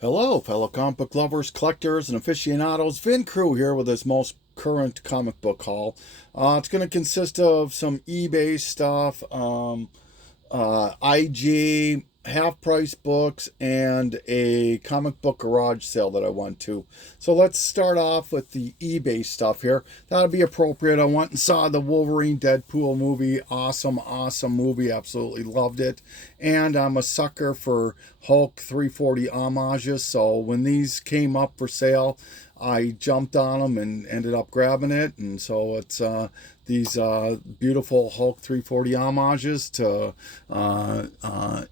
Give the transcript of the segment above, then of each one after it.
Hello, fellow comic book lovers, collectors, and aficionados. Vin Crew here with this most current comic book haul. It's going to consist of some eBay stuff, IG, half price books, and a comic book garage sale that I went to. So let's start off with the eBay stuff here. That'll be appropriate. I went and saw the Wolverine Deadpool movie. Awesome, awesome movie. Absolutely loved it. And I'm a sucker for Hulk 340 homages. So when these came up for sale, I jumped on them and ended up grabbing it. And so it's these beautiful Hulk 340 homages to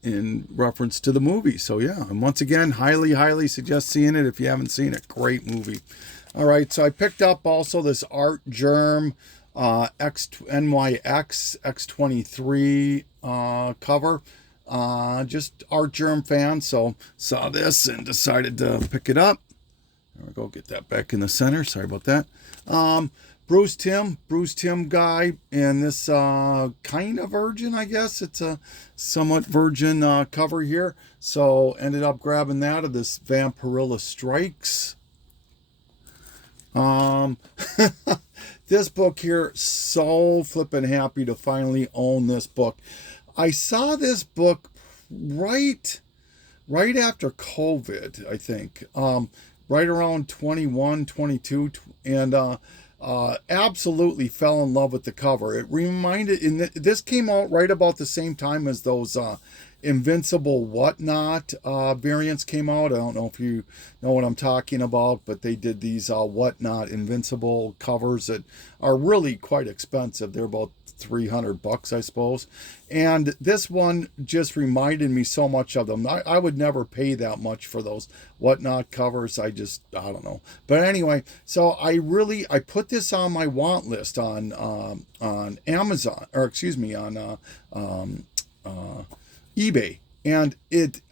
in reference to the movie. So yeah, and once again, highly suggest seeing it if you haven't seen it. Great movie. All right, so I picked up also this Art Germ NYX X23 cover. Just Art Germ fan, so saw this and decided to pick it up. There we go, get that back in the center. Sorry about that. Bruce Timm guy, and this kind of virgin, I guess. It's a somewhat virgin cover here. So ended up grabbing that of this Vampirilla Strikes. This book here, so flippin' happy to finally own this book. I saw this book right after COVID, I think. Right around 21, 22, and absolutely fell in love with the cover. It reminded, this came out right about the same time as those Invincible Whatnot variants came out. I don't know if you know what I'm talking about, but they did these Whatnot Invincible covers that are really quite expensive. They're about $300, I suppose. And this one just reminded me so much of them. I would never pay that much for those Whatnot covers. I don't know. But anyway, so I put this on my want list on Amazon, or excuse me, on eBay. And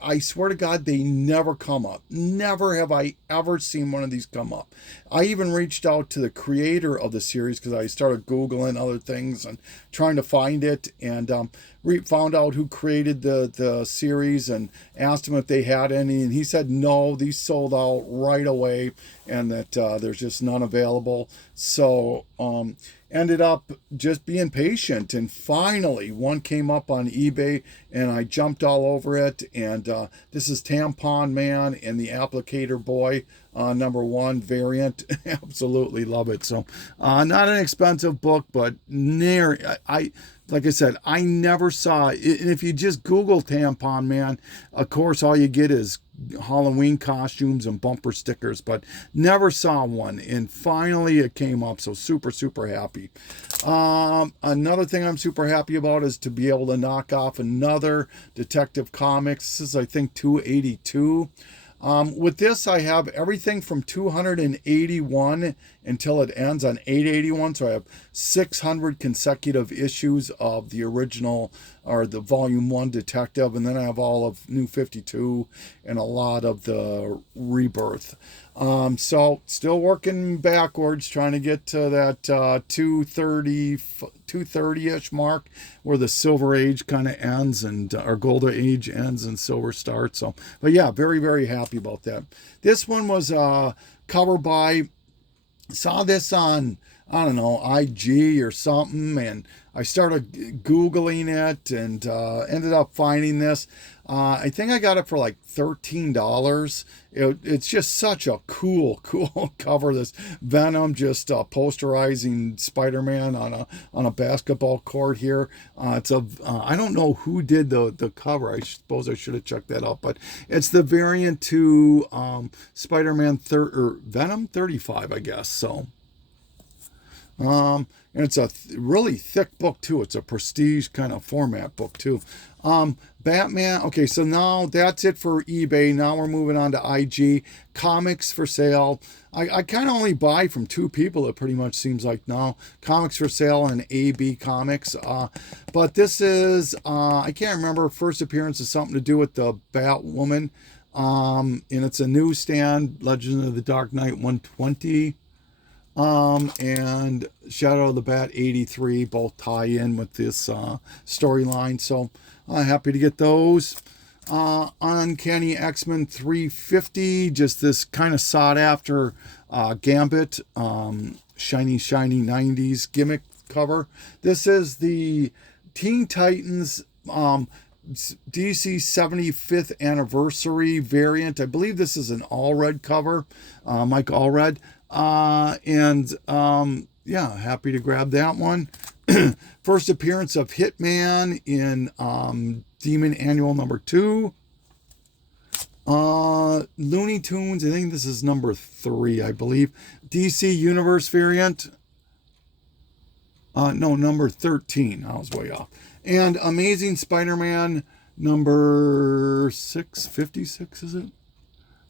I swear to God, they never come up. Never have I ever seen one of these come up. I even reached out to the creator of the series because I started Googling other things and trying to find it, and found out who created the series and asked him if they had any. And he said, no, these sold out right away and that there's just none available. So, ended up just being patient, and finally one came up on eBay and I jumped all over it. And this is Tampon Man and the Applicator Boy, #1 variant. Absolutely love it. So not an expensive book, but I like I said, I never saw, and if you just Google Tampon Man, of course all you get is Halloween costumes and bumper stickers, but never saw one. And finally it came up, so super happy. Another thing I'm super happy about is to be able to knock off another Detective Comics. This is, I think, 282. With this, I have everything from 281 until it ends on 881. So I have 600 consecutive issues of the original, or the volume 1 Detective. And then I have all of New 52 and a lot of the Rebirth. So still working backwards, trying to get to that 230-ish mark where the Silver Age kind of ends, and our Golden Age ends and Silver starts. So, but yeah, very happy about that. This one was covered by, saw this on, I don't know, IG or something, and I started Googling it and ended up finding this. I think I got it for like $13. It's just such a cool cover. This Venom just posterizing Spider-Man on a basketball court here. It's I don't know who did the cover. I suppose I should have checked that out, but it's the variant to Spider-Man or Venom 35, I guess. So. And it's a really thick book too. It's a prestige kind of format book too. Batman. Okay, so now that's it for eBay. Now we're moving on to IG. Comics for sale. I kind of only buy from two people, it pretty much seems like now. Comics for sale and AB Comics. But this is, I can't remember, first appearance is something to do with the Batwoman. And it's a newsstand, Legend of the Dark Knight 120. And Shadow of the Bat 83 both tie in with this storyline. So happy to get those. Uncanny X-Men 350, just this kind of sought after Gambit, shiny 90s gimmick cover. This is the Teen Titans DC 75th anniversary variant. I believe this is an all-red cover, Mike Allred. Yeah, happy to grab that one. First appearance of Hitman in Demon Annual number 2. Looney Tunes, I think this is number 3, I believe. DC Universe variant. No, number 13. I was way off. And Amazing Spider-Man number 656, is it?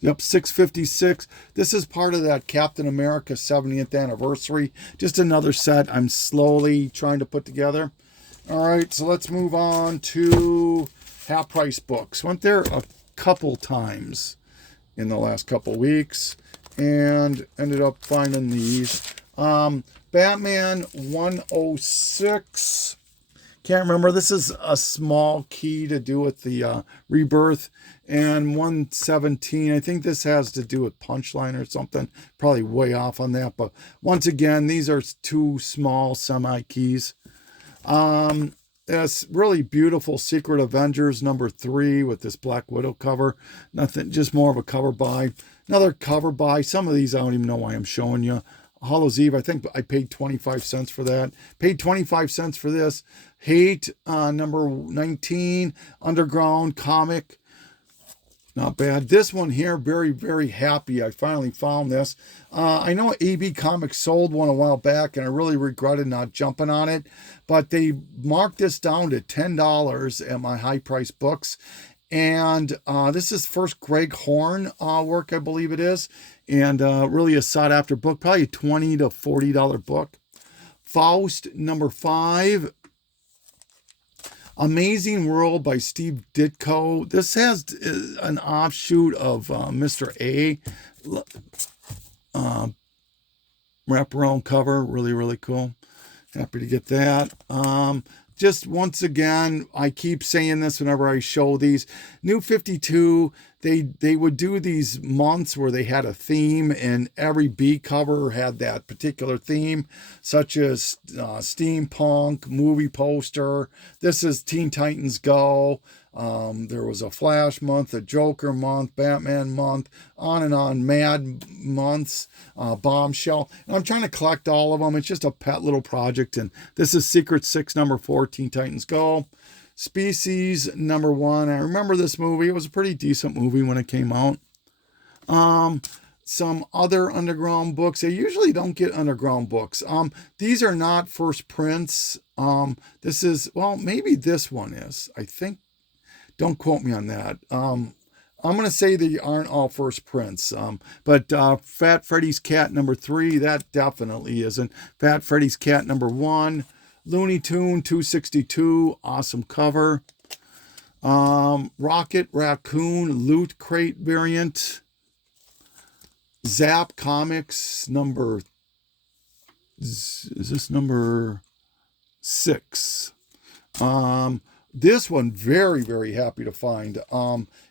Yep, 656. This is part of that Captain America 70th anniversary. Just another set I'm slowly trying to put together. All right, so let's move on to Half Price Books. Went there a couple times in the last couple weeks and ended up finding these. Batman 106. Can't remember. This is a small key to do with the Rebirth. And 117, I think this has to do with Punchline or something. Probably way off on that. But once again, these are 2 small semi-keys. This really beautiful Secret Avengers number 3 with this Black Widow cover. Nothing, just more of a cover buy. Another cover buy. Some of these I don't even know why I'm showing you. Hallows Eve, I think I paid 25 cents for that. Paid 25 cents for this. Hate, number 19, Underground comic. Not bad. This one here, very, very happy. I finally found this. I know AB Comics sold one a while back, and I really regretted not jumping on it. But they marked this down to $10 at my High Price Books. And this is first Greg Horn work, I believe it is. And really a sought-after book, probably a $20 to $40 book. Faust, number 5. Amazing World by Steve Ditko. This has an offshoot of Mr. A. Wraparound cover. Really, really cool. Happy to get that. Just once again, I keep saying this whenever I show these. New 52, they would do these months where they had a theme, and every B cover had that particular theme, such as steampunk, movie poster. This is Teen Titans Go. There was a Flash month, a Joker month, Batman month, on, Mad months, Bombshell. And I'm trying to collect all of them. It's just a pet little project. And this is Secret 6, number 4, Teen Titans Go. Species, number 1. I remember this movie. It was a pretty decent movie when it came out. Some other underground books. I usually don't get underground books. These are not first prints. This is, well, maybe this one is. I think. Don't quote me on that. I'm going to say they aren't all first prints. But Fat Freddy's Cat number 3, that definitely isn't. Fat Freddy's Cat number 1. Looney Tune 262, awesome cover. Rocket Raccoon Loot Crate variant. Zap Comics number, is this number 6? This one, very, very happy to find.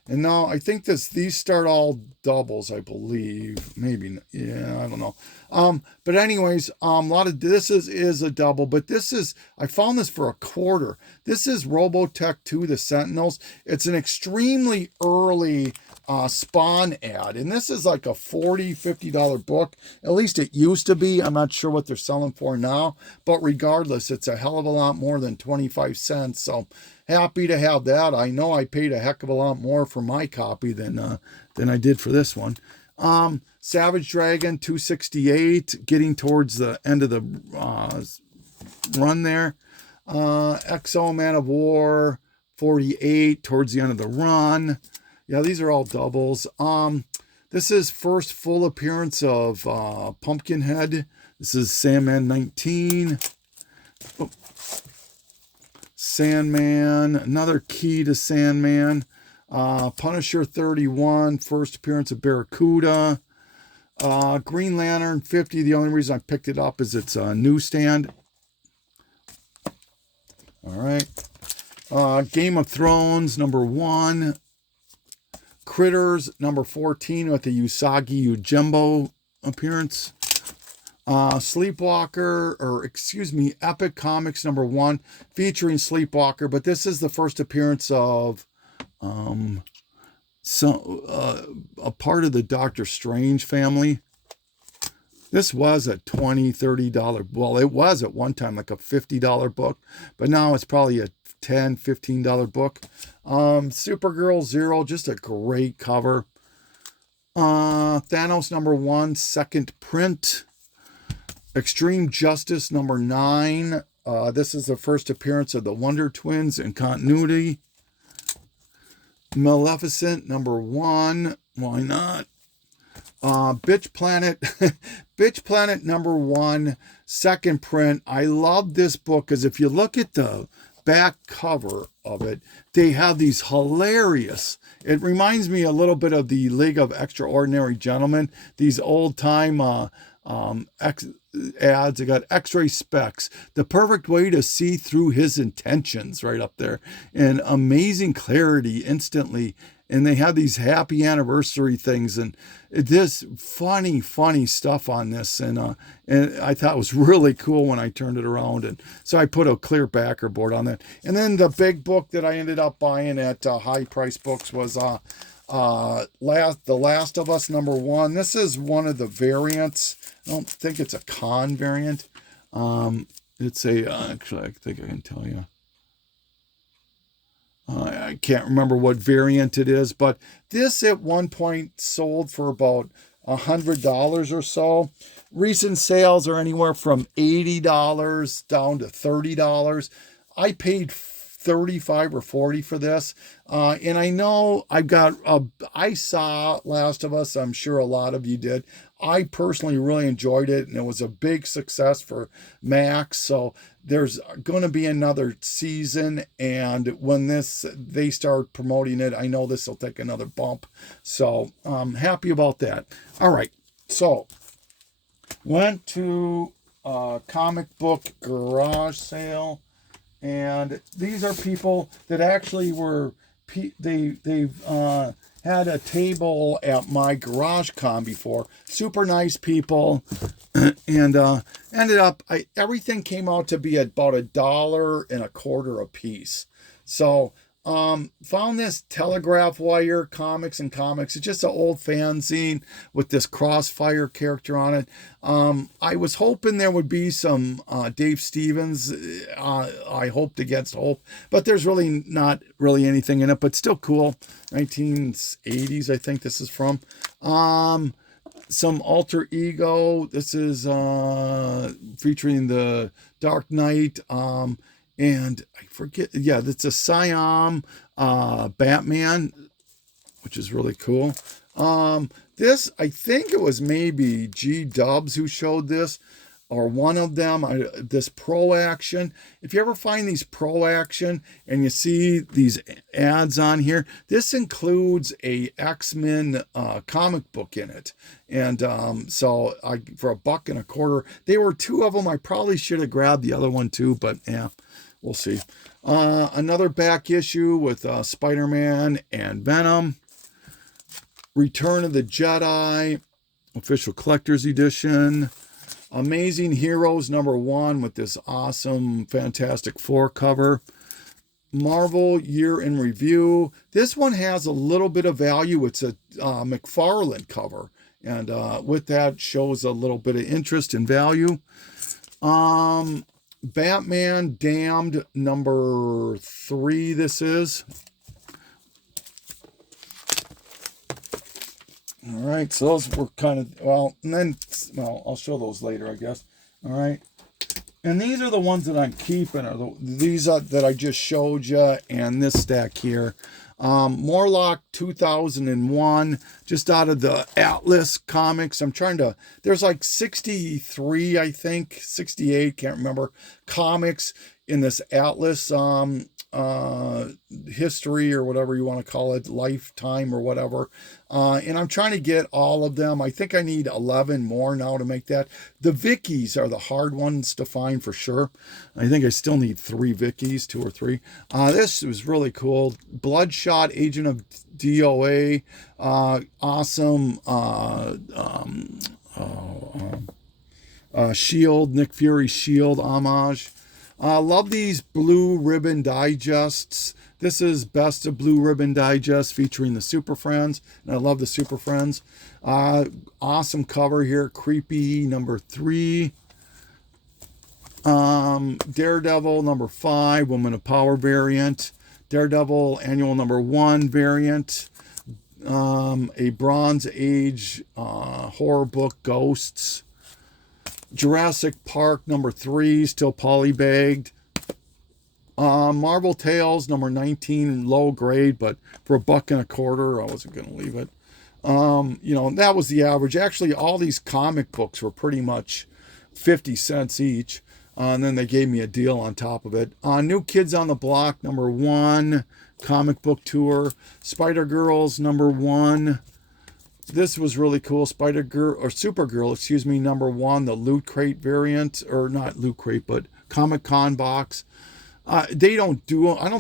And now I think these start all doubles, I believe. Maybe, yeah, I don't know. But anyways, a lot of this is a double, but I found this for $0.25. This is Robotech 2, The Sentinels. It's an extremely early Spawn ad, and this is like a $40, $50 book. At least it used to be. I'm not sure what they're selling for now, but regardless, it's a hell of a lot more than 25 cents. So happy to have that. I know I paid a heck of a lot more for my copy than I did for this one. Savage Dragon 268, getting towards the end of the run there. Exo Man of War 48, towards the end of the run. Yeah, these are all doubles. This is first full appearance of Pumpkinhead. This is Sandman 19. Oh. Sandman, another key to Sandman. Punisher 31, first appearance of Barracuda. Green Lantern 50, the only reason I picked it up is it's a newsstand. All right. Game of Thrones, number 1. Critters number 14 with the Usagi Yojimbo appearance. Sleepwalker, or excuse me, Epic Comics number 1 featuring Sleepwalker, but this is the first appearance of a part of the Doctor Strange family. This was a $20-$30, well, it was at one time like a $50 book, but now it's probably a $10-$15 book. Supergirl Zero, just a great cover. Thanos number 1 second print. Extreme Justice number 9. This is the first appearance of the Wonder Twins in continuity. Maleficent number 1. Why not? Bitch Planet. Bitch Planet number 1 second print. I love this book because if you look at the back cover of it, they have these hilarious, it reminds me a little bit of the League of Extraordinary Gentlemen, these old time ads. They got X-ray specs, the perfect way to see through his intentions, right up there, and amazing clarity instantly. And they have these happy anniversary things, and this funny stuff on this, and I thought it was really cool when I turned it around, and so I put a clear backer board on that. And then the big book that I ended up buying at High Price Books was The Last of Us number 1. This is one of the variants. I don't think it's a con variant. It's a actually, I think I can tell you. I can't remember what variant it is, but this at one point sold for about $100 or so. Recent sales are anywhere from $80 down to $30. I paid $35 or $40 for this, and I know I saw Last of Us. I'm sure a lot of you did. I personally really enjoyed it, and it was a big success for Max. So there's going to be another season, and when they start promoting it, I know this will take another bump. So I'm happy about that. All right, so went to a comic book garage sale, and these are people that actually were they've had a table at my garage con before. Super nice people. And ended up, everything came out to be about $1.25 a piece. So found this Telegraph Wire Comics and Comics. It's just an old fanzine with this Crossfire character on it. I was hoping there would be some Dave Stevens. I hoped against hope, but there's really not really anything in it, but still cool. 1980s, I think this is from. Some Alter Ego. This is featuring the Dark Knight. And I forget, yeah, that's a Siam Batman, which is really cool. This, I think it was maybe G Dubs who showed this, or one of them, this Pro Action. If you ever find these Pro Action and you see these ads on here, this includes a X-Men comic book in it. And so for $1.25, they were 2 of them. I probably should have grabbed the other one too, but yeah, we'll see. Another back issue with Spider-Man and Venom. Return of the Jedi, official collector's edition. Amazing Heroes number 1 with this awesome Fantastic Four cover. Marvel Year in Review. This one has a little bit of value. It's a McFarlane cover, and with that shows a little bit of interest and value. Batman Damned number 3 this is. All right, so those were kind of, I'll show those later, I guess. All right. And these are the ones that I'm keeping, these that I just showed you, and this stack here. Morlock 2001, just out of the Atlas comics. There's like 63, I think, 68, can't remember, comics in this Atlas history or whatever you want to call it, lifetime or whatever. And I'm trying to get all of them. I think I need 11 more now to make that. The Vickies are the hard ones to find for sure. I think I still need 3 Vickies, 2 or 3. This was really cool. Bloodshot, Agent of DOA, awesome. Shield, Nick Fury Shield homage. Love these Blue Ribbon Digests. This is Best of Blue Ribbon Digest featuring the Super Friends. And I love the Super Friends. Awesome cover here. Creepy number 3. Daredevil number 5. Woman of Power variant. Daredevil annual number 1 variant. A Bronze Age horror book, Ghosts. Jurassic Park number 3, still polybagged. Marvel Tales number 19, low grade, but for $1.25, I wasn't going to leave it. That was the average. Actually, all these comic books were pretty much 50 cents each. And then they gave me a deal on top of it. New Kids on the Block number 1, comic book tour. Spider-Girls number 1. This was really cool. Supergirl, number 1, the Loot Crate variant, or not Loot Crate, but Comic-Con box. I don't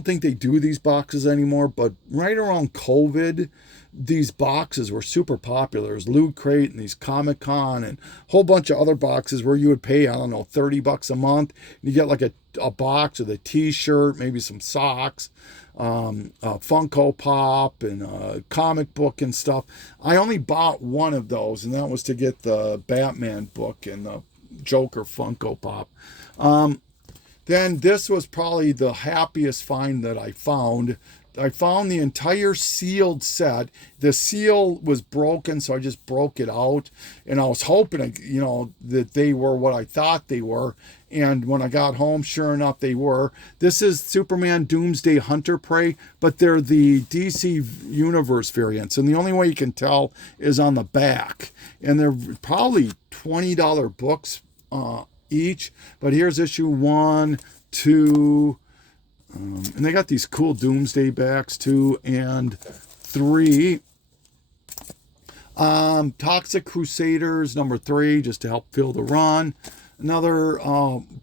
think they do these boxes anymore, but right around COVID, these boxes were super popular. There's Loot Crate and these Comic-Con and a whole bunch of other boxes where you would pay, I don't know, $30 a month. And you get like a box with a t-shirt, maybe some socks, a Funko Pop and a comic book and stuff. I only bought one of those, and that was to get the Batman book and the Joker Funko Pop. Then this was probably the happiest find that I found. I found the entire sealed set. The seal was broken, so I just broke it out. And I was hoping, that they were what I thought they were. And when I got home, sure enough, they were. This is Superman Doomsday Hunter Prey, but they're the DC Universe variants. And the only way you can tell is on the back. And they're probably $20 books each. But here's issue 1, 2... and they got these cool Doomsday backs, 2 and 3. Toxic Crusaders, number 3, just to help fill the run. Another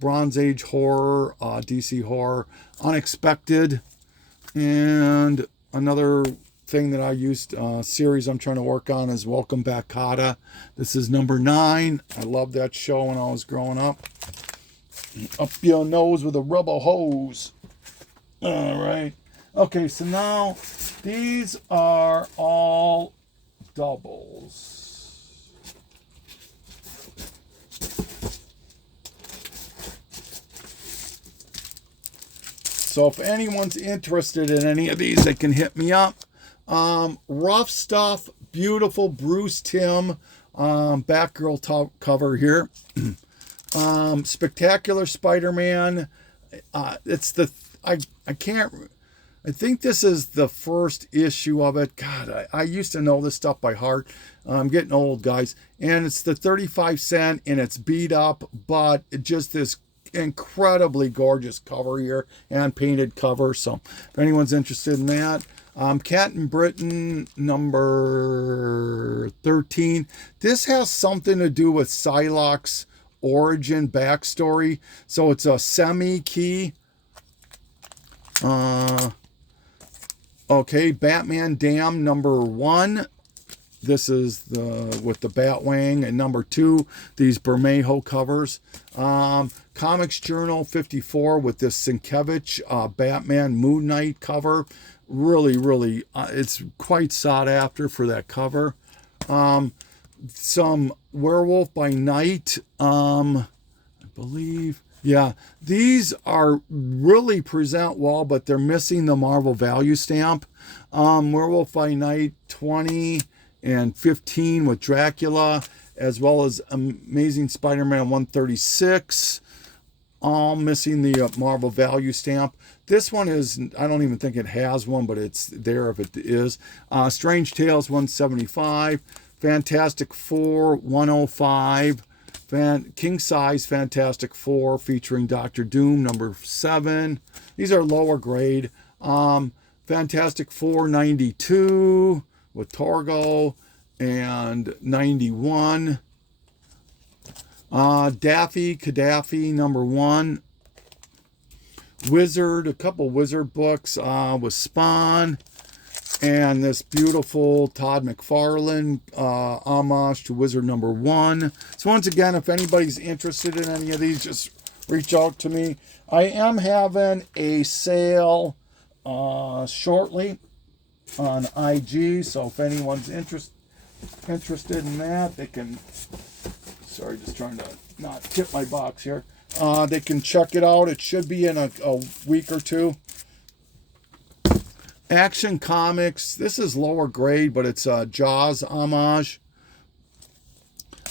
Bronze Age horror, DC horror, Unexpected. And another thing that I used, series I'm trying to work on is Welcome Back, Kotter. This is number 9. I loved that show when I was growing up. Up your nose with a rubber hose. All right. Okay, so now these are all doubles. So if anyone's interested in any of these, they can hit me up. Rough Stuff, beautiful Bruce Timm, Batgirl cover here. Spectacular Spider-Man. I think this is the first issue of it. God, I used to know this stuff by heart. I'm getting old, guys. And it's the 35-cent, and it's beat up, but just this incredibly gorgeous cover here, and painted cover. So if anyone's interested in that. Captain Britain, number 13. This has something to do with Psylocke's origin backstory. So it's a semi-key. Okay, Batman Dam number 1. This is with the Batwing, and number 2, these Bermejo covers. Comics Journal 54 with this Sienkiewicz Batman Moon Knight cover. Really, it's quite sought after for that cover. Some Werewolf by Night, I believe. Yeah, these are really present well, but they're missing the Marvel value stamp. Werewolf by Night 20 and 15 with Dracula, as well as Amazing Spider-Man 136, all missing the Marvel value stamp. This one is, I don't even think it has one, but it's there if it is. Strange Tales 175, Fantastic Four 105, King Size Fantastic Four featuring Doctor Doom number 7. These are lower grade. Fantastic Four 92 with Torgo and 91. Daffy Gaddafi number 1. Wizard, a couple Wizard books with Spawn. And this beautiful Todd McFarlane homage to Wizard number 1. So once again, if anybody's interested in any of these, just reach out to me. I am having a sale shortly on IG, so if anyone's interested in that, they can, sorry, just trying to not tip my box here. They can check it out. It should be in a week or two. Action Comics. This is lower grade, but it's a Jaws homage.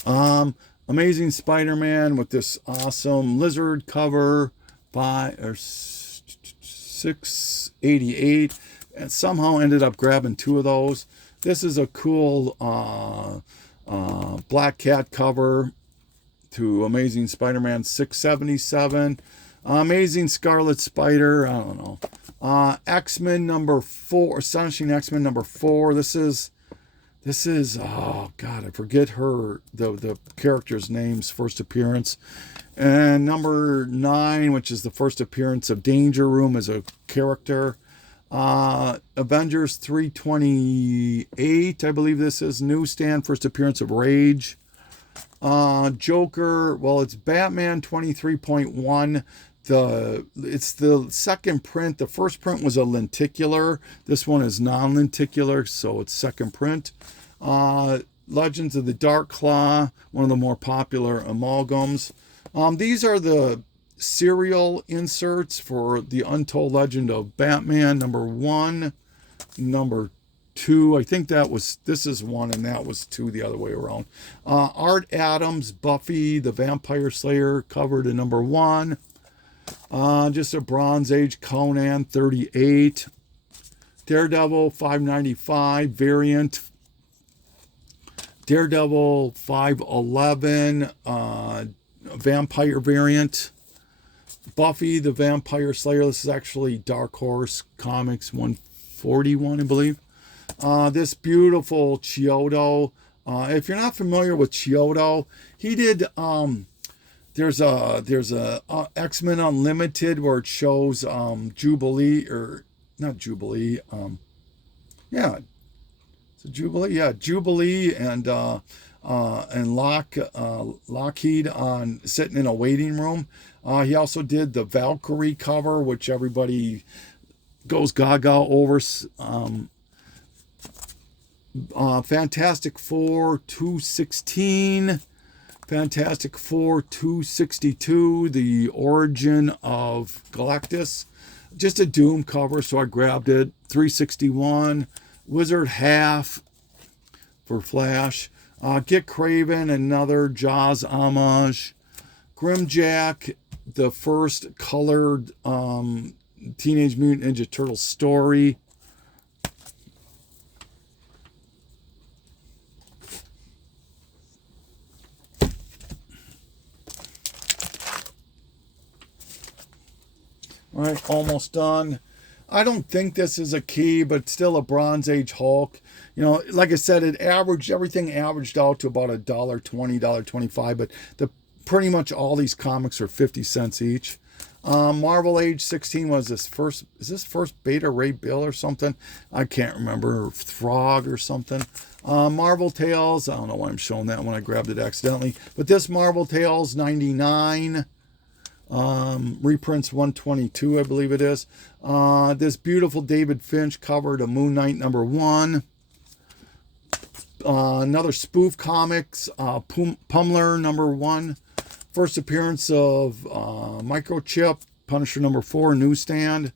Amazing Spider-Man with this awesome lizard cover, 688, and somehow ended up grabbing 2 of those. This is a cool Black Cat cover to Amazing Spider-Man 677. Amazing Scarlet Spider, I don't know. X-Men number 4, Astonishing X-Men number 4. This is oh god, I forget the character's name's first appearance. And number 9, which is the first appearance of Danger Room as a character. Avengers 328, I believe this is newsstand, first appearance of Rage. Joker, well, it's Batman 23.1. It's the second print. The first print was a lenticular. This one is non-lenticular, so it's second print. Legends of the Dark Claw, one of the more popular amalgams. These are the serial inserts for the Untold Legend of Batman, number 1, number 2. I think this is 1 and that was 2 the other way around. Art Adams, Buffy the Vampire Slayer, covered in number 1. Just a Bronze Age Conan 38. Daredevil 595 variant. Daredevil 511 vampire variant. Buffy the Vampire Slayer. This is actually Dark Horse Comics 141, I believe. This beautiful Chiodo. If you're not familiar with Chiodo, he did there's a X-Men Unlimited where it shows Jubilee, or not Jubilee, Jubilee and Lockheed on sitting in a waiting room. He also did the Valkyrie cover, which everybody goes gaga over. Fantastic Four 216, Fantastic Four 262, the origin of Galactus. Just a Doom cover, so I grabbed it. 361, Wizard half for Flash. Get Craven, another Jaws homage. Grimjack, the first colored Teenage Mutant Ninja Turtles story. All right, almost done. I don't think this is a key, but still a Bronze Age Hulk. You know, like I said, everything averaged out to about $1.20, $1.25, but pretty much all these comics are 50 cents each. Marvel Age 16 was is this first Beta Ray Bill or something? I can't remember, or Throg or something. Marvel Tales, I don't know why I'm showing that one, I grabbed it accidentally. But this Marvel Tales 99, reprints 122, I believe it is. This beautiful David Finch cover to Moon Knight number 1. Another spoof comics, Pumler number 1. First appearance of Microchip, Punisher number 4, newsstand.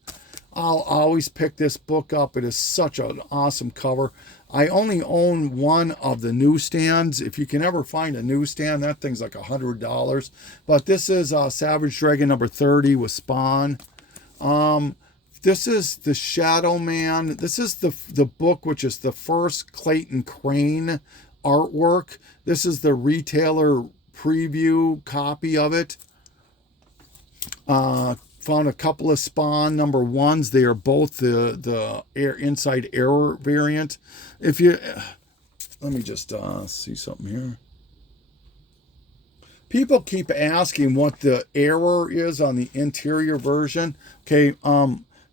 I'll always pick this book up. It is such an awesome cover. I only own one of the newsstands. If you can ever find a newsstand, that thing's like $100. But this is Savage Dragon number 30 with Spawn. This is the Shadow Man. This is the book, which is the first Clayton Crane artwork. This is the retailer preview copy of it. Found a couple of Spawn number ones. They are both the inside error variant. If you, let me just see something here. People keep asking what the error is on the interior version. Okay,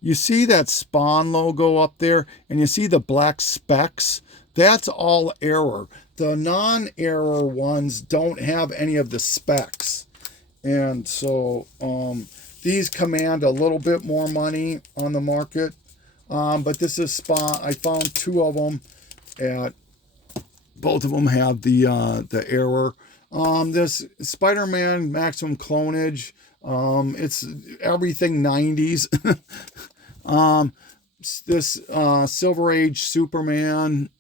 you see that Spawn logo up there, and you see the black specks. That's all error. The non-error ones don't have any of the specs, and so these command a little bit more money on the market. But this is Spawn. I found two of them at, both of them have the error. This Spider-Man Maximum Clonage, it's everything 90s. This Silver Age Superman,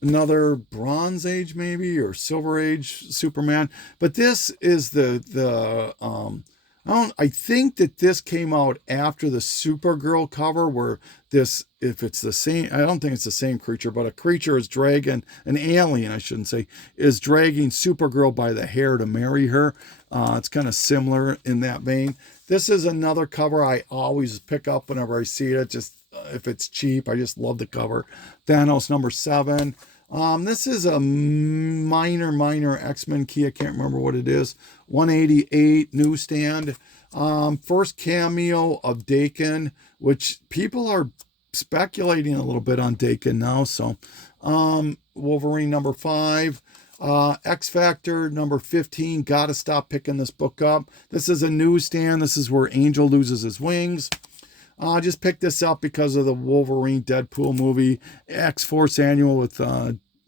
another Bronze Age maybe, or Silver Age Superman. But this is I think that this came out after the Supergirl cover, where this, if it's the same, I don't think it's the same creature, but a creature is dragging, an alien, I shouldn't say, is dragging Supergirl by the hair to marry her. It's kind of similar in that vein. This is another cover I always pick up whenever I see it. Just if it's cheap, I just love the cover. Thanos number 7. This is a minor X-Men key. I can't remember what it is. 188 newsstand. First cameo of Daken, which people are speculating a little bit on Daken now. So, Wolverine number 5. X Factor number 15. Gotta stop picking this book up. This is a newsstand. This is where Angel loses his wings. I just picked this up because of the Wolverine Deadpool movie, X-Force Annual with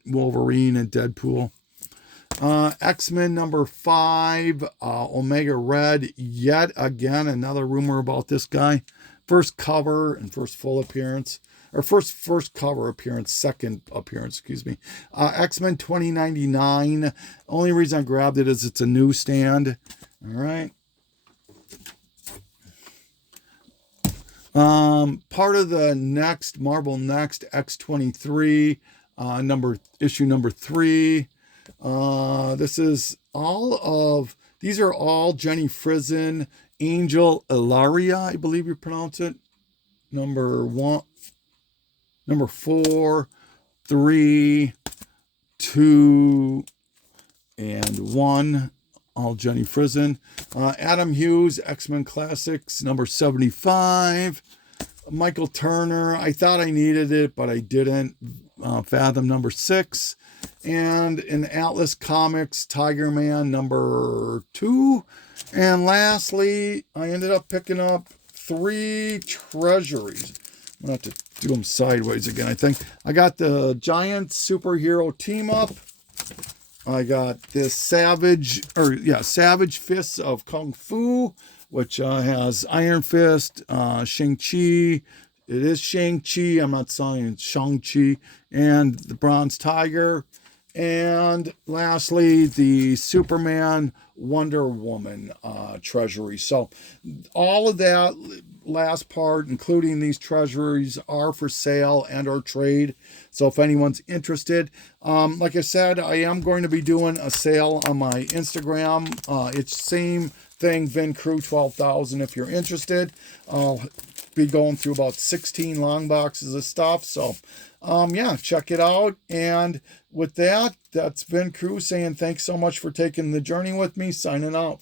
Wolverine and Deadpool. X-Men number 5, Omega Red. Yet again, another rumor about this guy. First cover and first full appearance, or first cover appearance, second appearance, excuse me. X-Men 2099. Only reason I grabbed it is it's a newsstand. All right. Part of the next Marvel Next X-23, issue number 3. This is these are all Jenny Frison, Angel Ilaria, I believe you pronounce it. Number 4, 3, 2, and 1. All Jenny Frison. Adam Hughes, X-Men Classics, number 75. Michael Turner, I thought I needed it, but I didn't. Fathom number 6. And in Atlas Comics, Tiger Man number 2. And lastly, I ended up picking up 3 treasuries. I'm going to have to do them sideways again, I think. I got the Giant Superhero Team Up. I got this Savage Fists of Kung Fu, which has Iron Fist, Shang-Chi. It is Shang-Chi. I'm not saying Shang-Chi. And the Bronze Tiger. And lastly, the Superman Wonder Woman treasury. So all of that last part, including these treasuries, are for sale and or trade. So if anyone's interested, like I said, I am going to be doing a sale on my Instagram. It's same thing, VinCrew 12,000 if you're interested. I'll be going through about 16 long boxes of stuff. So yeah, check it out. And with that, that's VinCrew saying thanks so much for taking the journey with me, signing out.